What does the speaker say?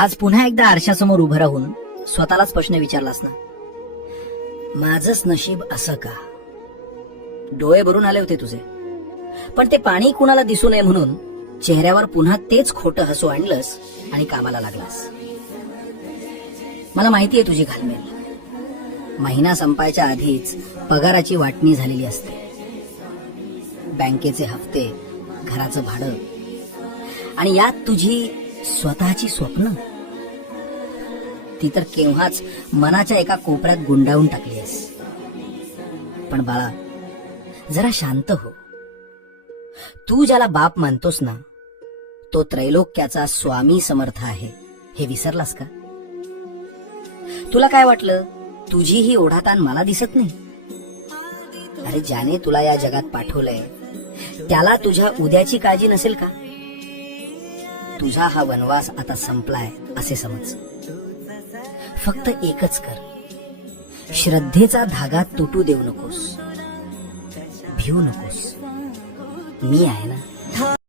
आज पुन्हा एकदा आरशासमोर उभं राहून स्वतःलाच प्रश्न विचारलास ना, माझंच नशीब असं का? डोळे भरून आले होते तुझे, पण ते पाणी कुणाला दिसू नये म्हणून चेहऱ्यावर पुन्हा तेच खोटं हसू आणलंस आणि कामाला लागलास. मला माहितीये तुझी घालमेल. महिना संपायच्या आधीच पगाराची वाटणी झालेली असते. बँकेचे हप्ते, घराचं भाडं आणि यात तुझी स्वतःची स्वप्न, ती तर केव्हाच मनाच्या एका कोपऱ्यात गुंडाळून टाकलीस. पण बाळा, जरा शांत हो. तू ज्याला बाप मानतोस ना, तो त्रैलोक्याचा स्वामी समर्थ आहे हे विसरलास का? तुला काय वाटलं, तुझी ही ओढाताण मला दिसत नाही? अरे, ज्याने तुला या जगात पाठवलंय त्याला तुझ्या उद्याची काळजी नसेल का? तुझा हा वनवास आता संपलाय असे समज. फक्त एकच कर, श्रद्धेचा धागा तुटू देऊ नकोस, भिवू नकोस. मी आहे ना.